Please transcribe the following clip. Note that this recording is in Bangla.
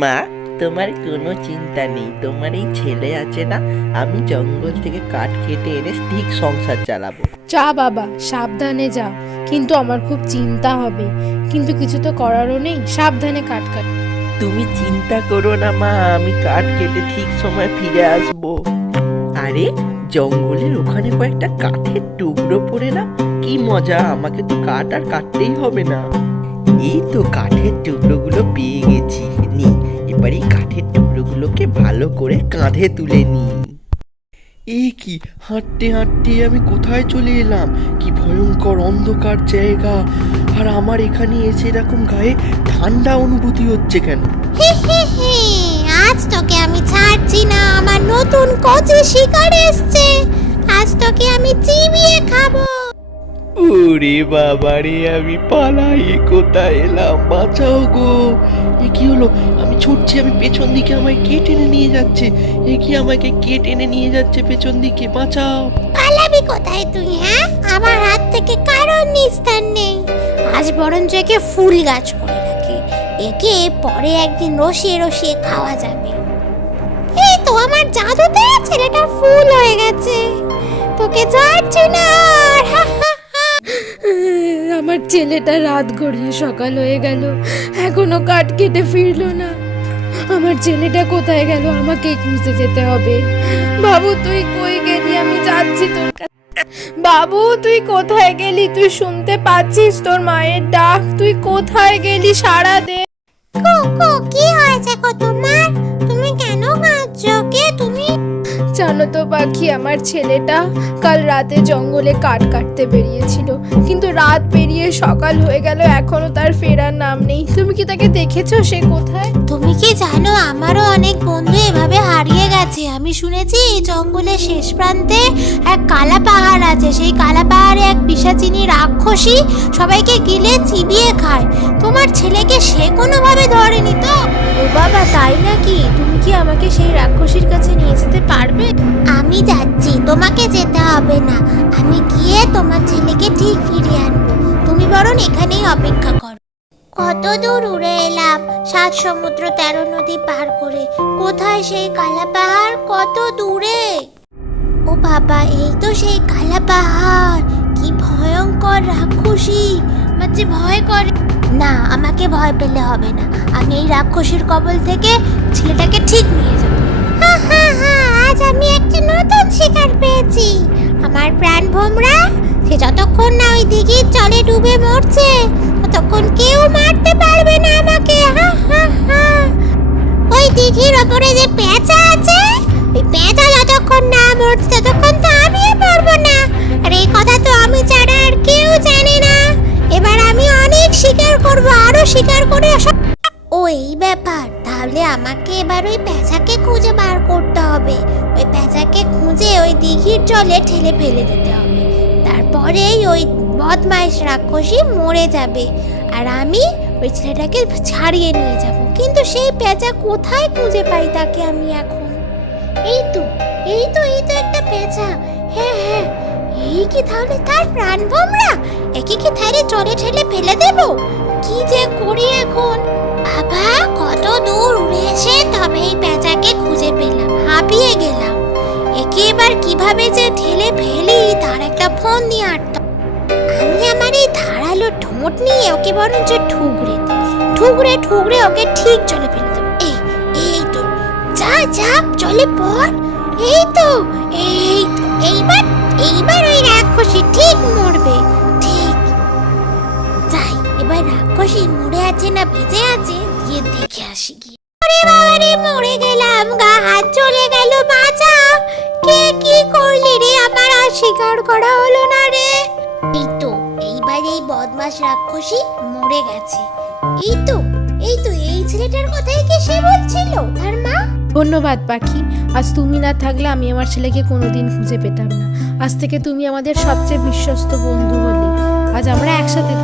মা, তোমার কোনো চিন্তা নেই। তোমার এই ছেলে আছে না, আমি জঙ্গল থেকে কাঠ কেটে এনে ঠিক সংসার চালাবো। যা বাবা, সাবধানে যা, কিন্তু আমার খুব চিন্তা হবে, কিন্তু কিছু তো করারও নেই, সাবধানে কাট। তুমি চিন্তা করো না মা, আমি কাঠ কেটে ঠিক সময় ফিরে আসবো। আরে, জঙ্গলের ওখানে কয়েকটা কাঠের টুকরো পড়ে না, কি মজা! আমাকে তো কাঠ আর কাটতেই হবে না। এই তো কাঠের টুকরোগুলো পেয়ে গেছি। নি, এবার এই কাঠের টুকরোগুলোকে ভালো করে কাঁধে তুলে নি। এই কি, হাঁটতে হাঁটতে আমি কোথায় চলে এলাম! কি ভয়ঙ্কর অন্ধকার জায়গা! আর আমার এখানে এসে এরকম গায়ে ঠান্ডা অনুভূতি হচ্ছে কেন? আজ তোকে আমি ছাড়ছি না, আমার নতুন কচি শিকার এসছে, আজ তোকে আমি চিবিয়ে খাবো। ওরে বাবা রে, আমি পালাই! কোথায় এলাম? বাঁচাও গো! এ কি হলো? আমি ছুটছি, আমি পেছন দিকে আমায় কে টেনে নিয়ে যাচ্ছে? এ কি, আমাকে কে টেনে নিয়ে যাচ্ছে পেছন দিকে? বাঁচাও! পালাবি কোথায় তুই? হ্যাঁ, আমার হাত থেকে কারোর নিস্তার নেই। আজ বরঞ্চ একে ফুল গাছ করে রাখি, একে পরে একদিন রসিয়ে রসিয়ে খাওয়া যাবে। এই তো আমার জাদুতে ছেলেটা ফুল হয়ে গেছে, তোকে ছাড়ছি না। আমার ছেলেটা রাত গড়িয়ে সকাল হয়ে গেল, এখনো কাঠ কেটে ফিরলো না। আমার ছেলেটা কোথায় গেল? আমাকেই খুঁজে যেতে হবে। বাবু, তুই কই গেলি? আমি যাচ্ছি তোর কাছে। বাবু, তুই কোথায় গেলি? তুই শুনতে পাচ্ছিস তোর মায়ের ডাক? তুই কোথায় গেলি? সাড়া দে। কি হয়েছে গো তোমার? তুমি কেন কাঁদছো? কে তুমি? জানো তো পাখি, আমার ছেলেটা কাল রাতে জঙ্গলে কাঠ কাটতে বেরিয়েছিল, কিন্তু রাত পেরিয়ে সকাল হয়ে গেল, এখনো তার ফেরার নাম নেই। তুমি কি তাকে দেখেছো? সে কোথায়? তুমি কি জানো, আমারও অনেক বন্ধু এভাবে হারিয়ে গেছে। আমি শুনেছি এই জঙ্গলের শেষ প্রান্তে এক কালা পাহাড় আছে, সেই কালা পাহাড়ে এক পিশাচিনী রাক্ষসী সবাইকে গিলে চিবিয়ে খায়। তোমার ছেলেকে সে কোনোভাবে ধরেনি তো? ও বাবা, তাই নাকি? তুমি কি আমাকে সেই রাক্ষসীর কাছে নিয়ে যেতে পারবে? আমি যাচ্ছি, তোমাকে যেতে হবে না। আমি গিয়ে তোমার ছেলেকে ঠিক ফিরিয়ে আনবো, তুমি বরং এখানেই অপেক্ষা করো। কত দূর উড়ে এলাম, 7 সমুদ্র 13 নদী পার করে। কোথায় সেই কালা পাহাড়? কত দূরে! ও বাবা, এই তো সেই কালা পাহাড়। কি ভয়ঙ্কর রাক্ষসী, আমার যে ভয় করে। না, আমাকে ভয় পেলে হবে না, আমি এই রাক্ষসীর কবল থেকে ছেলেটাকে ঠিক নিয়ে যাবো। আজ আমি একটা নতুন শিকার পেয়েছি, আমার প্রাণ ভোমরা। সে যতক্ষণ না ওই দিঘির জলে ডুবে মরছে, ততক্ষণ কেউ মারতে পারবে না আমাকে। ওই দিঘির ওপরে যে পেঁচা আছে, ওই পেঁচা যতক্ষণ না মরছে ততক্ষণ তো আমিও মরবো না। আর এই কথা তো আমি ছাড়া আর কেউ জানে না। এবার আমি অনেক শিকার করব, আরো শিকার করে। ও, এই ব্যাপার। তাহলে আমাকে এবার ওই পেঁচাকে খুঁজে বার করতে হবে। ওই পেঁচাকে খুঁজে ওই দিঘির জলে ঠেলে ফেলে দিতে হবে, তারপরেই ওই বদমাইশ রাক্ষসী মরে যাবে, আর আমি ওই ছেলেটাকে ছাড়িয়ে নিয়ে যাব। কিন্তু সেই পেঁচা কোথায় খুঁজে পাই তাকে আমি এখন? এই তো একটা পেঁচা। হ্যাঁ, এই কি তাহলে তার প্রাণ ভোমরা? একে কি তাহলে জলে ঠেলে ফেলে দেব? কি যে করি এখন? বাবা, কত দূর উড়ে এসে তবে এই পেঁচাকে খুঁজে পেলাম, হাঁপিয়ে গেলাম। একে এবার কিভাবে যে ঠেলে ফেলি তার একটা ফোন দিয়ে আটটা। আমি আমার এই ধারালো ঠোঁট নিয়ে ওকে বরঞ্চ ঠুকরে ওকে ঠিক জলে ফেলে দেবো। এই তো, যা জলে পড়। এই তো, এইবার ওই রাক্ষসী ঠিক মরবে। ঠিক, যাই এবার রাক্ষসী মরে আছে না বেঁচে আছে গিয়ে দেখে আসি গিয়ে। ওরে বাবা রে, মরে গেলাম, গা হাত চলে গেল। বাঁচা! কে কি করলি রে? আমার আর শিকার করা হলো না রে। এই তো, এইবার এই বদমাশ রাক্ষসী মরে গেছে। এই তো, এই ছেলেটার কথাই কি সে বলছিল, তার মা? ধন্যবাদ পাখি, আজ তুমি না থাকলে আমি আমার ছেলেকে কোনোদিন খুঁজে পেতাম না। আজ থেকে তুমি আমাদের সবচেয়ে বিশ্বস্ত বন্ধু হলে। আজ আমরা একসাথে